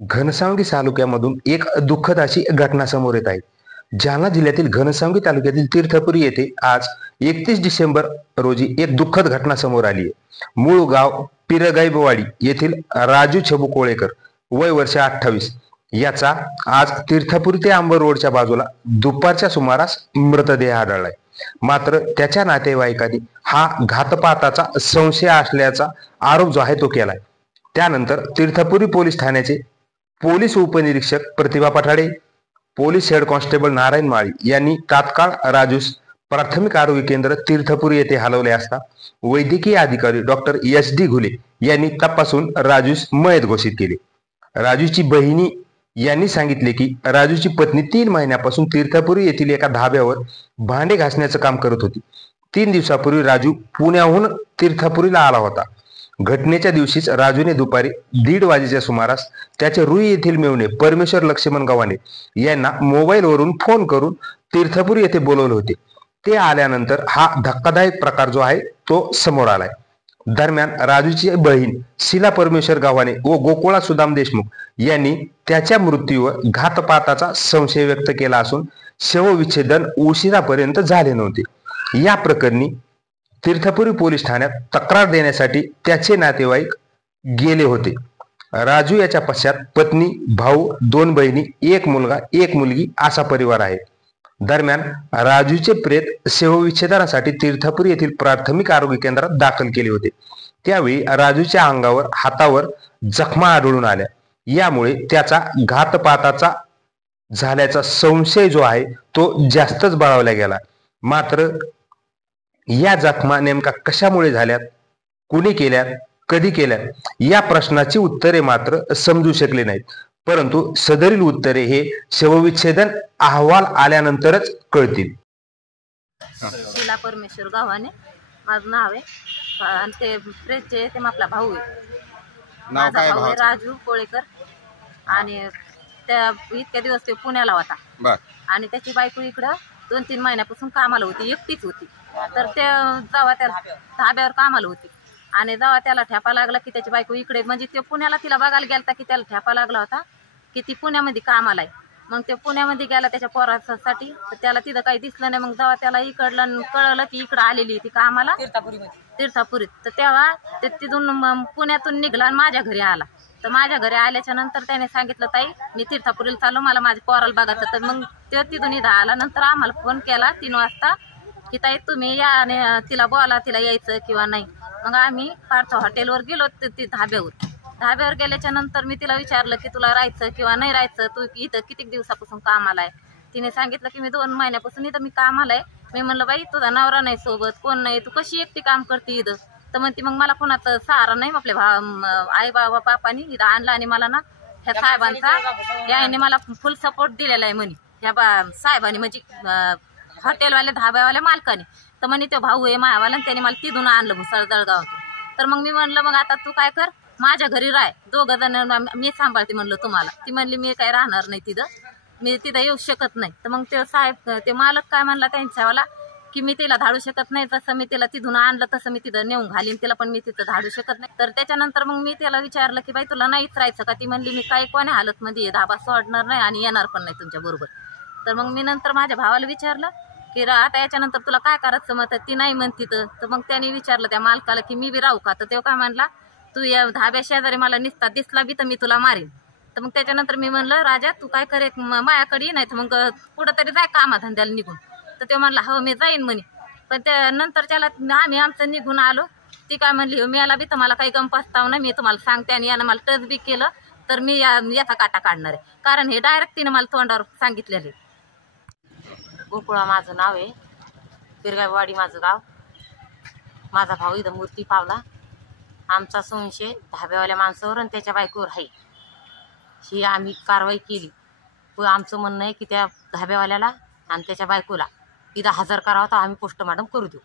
घनसावंगी तालुक्यामधून एक दुःखद अशी घटना समोर येत आहे. जालना जिल्ह्यातील घनसावंगी तालुक्यातील तीर्थपुरी येथे आज 31 डिसेंबर रोजी एक दुःखद घटना समोर आली आहे. मूळ गाव पिरगाईबवाडी येथील राजू छबू कोळेकर वय वर्ष 28 याचा आज तीर्थपुरी ते अंबर रोडच्या बाजूला दुपारच्या सुमारास मृतदेह आढळलाय. मात्र त्याच्या नातेवाईकांनी हा घातपाताचा संशय असल्याचा आरोप जो आहे तो केलाय. त्यानंतर तीर्थपुरी पोलीस ठाण्याचे पोलीस उपनिरीक्षक Pratibha Pathade, police head constable Narayan Mali यांनी तात्काळ राजूस प्राथमिक आरोग्य केंद्र तीर्थपुरी येथे हलवले असता वैद्यकीय अधिकारी डॉक्टर SD घुले यांनी तपासून राजूस मयत घोषित केले. राजूची बहिणी यांनी सांगितले की राजूची पत्नी 3 महिन्यापासून तीर्थपुरी येथील एका धाब्यावर भांडे घासण्याचं काम करत होती. 3 दिवसापूर्वी राजू पुण्याहून तीर्थपुरीला आला होता. घटनेच्या दिवशीच राजूने दुपारी 1:30 वाजेच्या सुमारास त्याचे रुई येथील मेवणे परमेश्वर लक्ष्मण गव्हाणे यांना मोबाईलवरून फोन करून तीर्थपुरी येथे बोलवले होते. ते आल्यानंतर हा धक्कादायक प्रकार जो आहे तो समोर आलाय. दरम्यान राजूची बहीण शीला परमेश्वर गव्हाणे व गोकुळा सुदाम देशमुख यांनी त्याच्या मृत्यूवर घातपाताचा संशय व्यक्त केला असून शवविच्छेदन उशिरापर्यंत झाले नव्हते. या प्रकरणी तीर्थपुरी पोलीस ठाण्यात तक्रार देण्यासाठी त्याचे नातेवाईक गेले होते. राजू याच्या पश्चात पत्नी, भाऊ, 2 बहिणी, 1 मुलगा, 1 मुलगी असा परिवार आहे. दरम्यान राजूचे प्रेत शवविच्छेदनासाठी तीर्थपुरी येथील प्राथमिक आरोग्य केंद्रात दाखल केले होते. त्यावेळी राजूच्या अंगावर, हातावर जखमा आढळून आल्या. यामुळे त्याचा घातपाताचा झाल्याचा संशय जो आहे तो जास्तच बळावला गेला. मात्र या जखमा नेमका कशामुळे झाल्यात, कुणी केल्यात, कधी केल्यात या प्रश्नाची उत्तरे मात्र समजू शकले नाहीत. परंतु सदरील उत्तरे हे शवविच्छेदन अहवाल आल्यानंतरच कळतील. शीला परमेश्वर गावाने माझं नाव आहे आणि ते प्रेतचे ते आपला भाऊ आहे. माझा भाऊ आहे राजू कोळेकर आणि त्या इतक्या दिवस ते पुण्याला होता आणि त्याची बायको इकडं 2-3 महिन्यापासून कामाला होती, एकटीच होती. तर ते जेव्हा त्याला धाब्यावर कामाला होती आणि जेव्हा त्याला ठेपा लागला की त्याची बायको इकडे, म्हणजे ते पुण्याला तिला बघायला गेलता की त्याला ठेपा लागला होता की ती पुण्यामध्ये कामाला आहे. मग ते पुण्यामध्ये गेला त्याच्या पोरासाठी, तर त्याला तिथं काही दिसलं नाही. मग जेव्हा त्याला इकडलं कळलं की इकडं आलेली ती कामाला तीर्थपुरीत, तर तेव्हा ते तिथून पुण्यातून निघला आणि माझ्या घरी आला. तर माझ्या घरी आल्याच्या नंतर त्याने सांगितलं, ताई मी तीर्थपुरीला चाललो, मला माझ्या पोराला बघायचं. तर मग ते तिथून इथं आला. नंतर आम्हाला फोन केला 3 वाजता की ताई तुम्ही या आणि तिला बोला, तिला यायचं किंवा नाही. मग आम्ही पार्थ हॉटेलवर गेलो. ती धाब्यावर गेल्याच्या नंतर मी तिला विचारलं की तुला राहायचं किंवा नाही राहायचं, तू इथं किती दिवसापासून कामाला आहे. तिने सांगितलं की मी 2 महिन्यापासून इथं मी कामाला आहे. मी म्हणलं, बाई तुझा नवरा नाही सोबत, कोण नाही, तू कशी एकटी काम करते इथं. तर म्हणते मग मला कोणाचं सहारा नाही, आपल्या आई बाबा बापानी इथं आणलं आणि मला ना ह्या साहेबांचा याने मला फुल सपोर्ट दिलेला आहे म्हणे, ह्या साहेबांनी म्हणजे हॉटेलवाल्या धाब्यावाल्या मालकाने. तर म्हणे तो भाऊ आहे मायावाला, त्याने मला तिथून आणलं भुसाळ जळगावातून. तर मग मी म्हणलं मग आता तू काय कर, माझ्या घरी राह, 2 जण मी सांभाळते म्हणलं तुम्हाला. ती म्हणली मी काय राहणार नाही तिथं, मी तिथं येऊ शकत नाही. तर मग ते साहेब ते मालक काय म्हणला त्यांच्यावाला की मी तिला धाडू शकत नाही, जसं मी तिला तिथून आणलं तसं मी तिथं नेऊन घालीन तिला, पण मी तिथं धाडू शकत नाही. तर त्याच्यानंतर मग मी त्याला विचारलं की बाई तुला नाहीच राहायचं का. ती म्हणली मी काही कोण्या हालतमध्ये धाबा सोडणार नाही आणि येणार पण नाही तुमच्या बरोबर. तर मग मी नंतर माझ्या भावाला विचारलं की आता याच्यानंतर तुला काय करायचं मत. ती नाही म्हणती. तर मग त्याने विचारलं त्या मालकाला की मी बी राहू का. तर तो काय म्हणला, तू या धाब्या शेजारी मला निसता दिसला बी तर मी तुला मारीन. तर मग त्याच्यानंतर मी म्हणलं, राजा तू काय करे मायाकडे नाही तर मग कुठंतरी जाय कामाधंद्याला निघून. तर ते म्हणला हो मी जाईन म्हणे. पण त्यानंतर त्याला आम्ही आमचं निघून आलो. ती काय म्हणली, हो मला बी तुम्हाला काही गम पस्ताव नाही, मी तुम्हाला सांगते आणि यानं मला टच बी केलं तर मी याचा काटा काढणार आहे. कारण हे डायरेक्ट तिनं मला तोंडावर सांगितलेले. गोकुळा माझं नाव आहे, पिरगाईवाडी माझं गाव. माझा भाऊ इथं मूर्ती पावला. आमचा संशय धाब्यावाल्या माणसावर आणि त्याच्या बायकोवर आहे. ही आम्ही कारवाई केली. व आमचं म्हणणं आहे की त्या धाब्यावाल्याला आणि त्याच्या बायकोला इथं हजर करावं तर आम्ही पोस्टमार्टम करू देऊ.